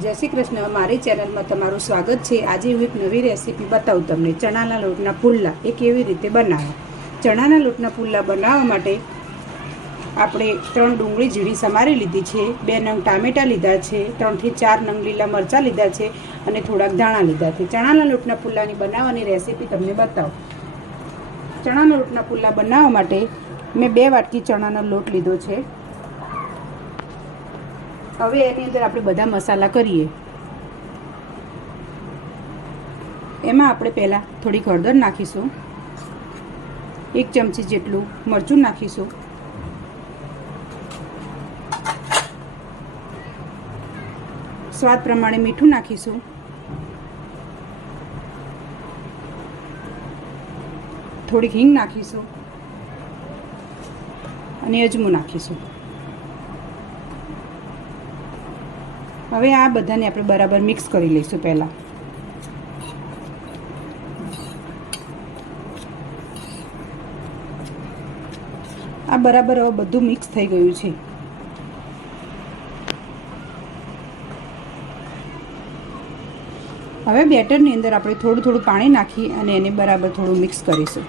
जय श्री कृष्ण। मारी चेनल में तमारुं स्वागत है। आज हूँ एक नवी रेसिपी बताऊँ तमने। चणाना लोटना पुल्ला ए केवी रीते बनावा। चणाना लोटना पुल्ला बनाववा माटे आपणे 3 डूंगળી झीणी समारी लीधी है, 2 नंग टामेटा लीधा है, 3 થી 4 नंग लीला मरचा लीधा है और थोड़ा धाणा लीधा है। चणाना लोटना पुल्लानी बनाववानी रेसिपी तमने बताऊँ। चणाना लोटना पुल्ला बनाववा माटे मैं 2 वाटकी चणानो लोट लीधो है। હવે એની અંદર આપણે બધા મસાલા કરીએ। એમાં આપણે પહેલા થોડી હળદર નાખીશું, 1 ચમચી જેટલું મરચું નાખીશું, સ્વાદ પ્રમાણે મીઠું નાખીશું, થોડી હિંગ નાખીશું અને અજમો નાખીશું। હવે આ બધાને આપણે બરાબર મિક્સ કરી લઈશું। પહેલા આ બરાબર હવે બધું મિક્સ થઈ ગયું છે। હવે બેટરની અંદર આપણે થોડું થોડું પાણી નાખી અને એને બરાબર થોડું મિક્સ કરીશું।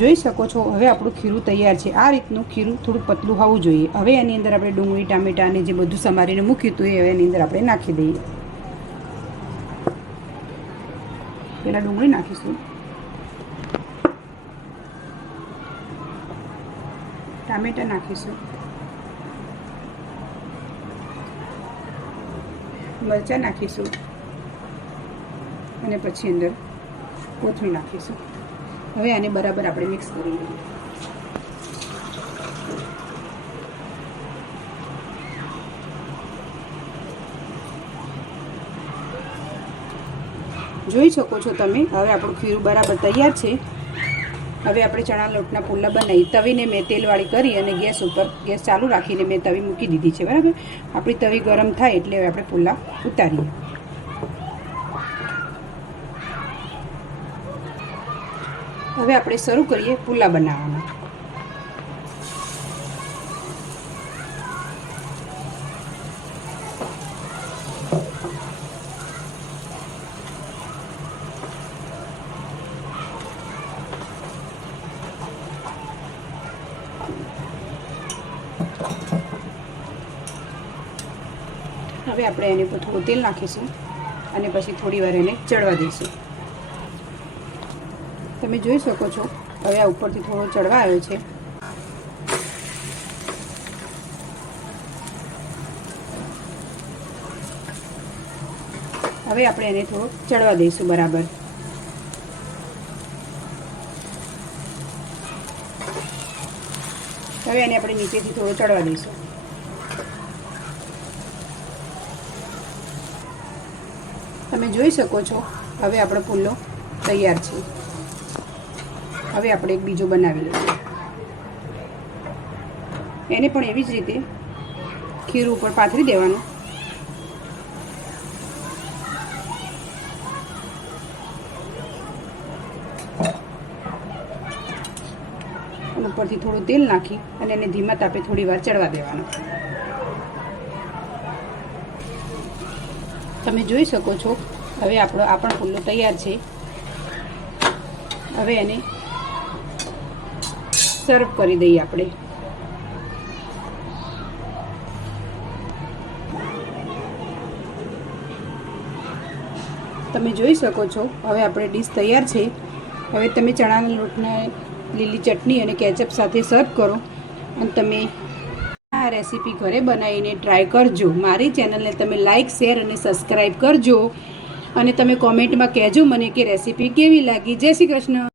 જોઈ શકો છો હવે આપણું ખીરું તૈયાર છે। આ રીતનું ખીરું થોડું પતલું હોવું જોઈએ। હવે એની અંદર આપણે ડુંગળી ટામેટા અને જે બધું સમારીને મૂક્યું હતું એ હવે એની અંદર આપણે નાખી દઈએ। પહેલાં ડુંગળી નાખીશું, ટામેટા નાખીશું, મરચાં નાખીશું અને પછી અંદર કોથમીર નાખીશું। હવે આને બરાબર આપણે મિક્સ કરી લઈએ। જોઈ શકો છો તમે હવે આપણું ખીરું બરાબર તૈયાર છે। હવે આપણે ચણા લોટના પુલ્લા બનાવી। તવીને મેં તેલવાળી કરી અને ગેસ ચાલુ રાખીને મેં તવી મૂકી દીધી છે। બરાબર, આપણી તવી ગરમ થાય એટલે હવે આપણે પુલ્લા ઉતારીએ। હવે આપણે શરૂ કરીએ પુલ્લા બનાવવાનું। હવે આપણે એની પર થોડું તેલ નાખીશું અને પછી થોડી વાર એને ચડવા દઈશું। તમે જોઈ શકો છો હવે આ ઉપરથી થોડો ચડવા આવ્યો છે। હવે આપણે એને થોડો ચડવા દઈશું બરાબર। હવે એને આપણે નીચેથી થોડો ચડવા દઈશું। તમે જોઈ શકો છો હવે આપણો પુલ્લો તૈયાર છે। હવે આપણે એક બીજો બનાવી લઈએ। એને પણ એવી જ રીતે ખીરું ઉપર પાથરી દેવાનું અને ઉપરથી થોડું તેલ નાખી અને એને ધીમા તાપે થોડી વાર ચડવા દેવાનું। તમે જોઈ શકો છો હવે આપણો પુલ્લો તૈયાર છે। હવે એને સર્વ કરી દઈએ આપણે। તમે જોઈ શકો છો હવે આપણે ડીશ તૈયાર છે। હવે તમે ચણાના લોટને લીલી ચટણી અને કેચઅપ સાથે સર્વ કરો અને તમે આ રેસીપી ઘરે બનાવીને ટ્રાય કરજો. મારી ચેનલને તમે લાઇક, શેર અને સબસ્ક્રાઈબ કરજો અને તમે કોમેન્ટમાં કહેજો મને કે રેસીપી કેવી લાગી. જય શ્રી કૃષ્ણ.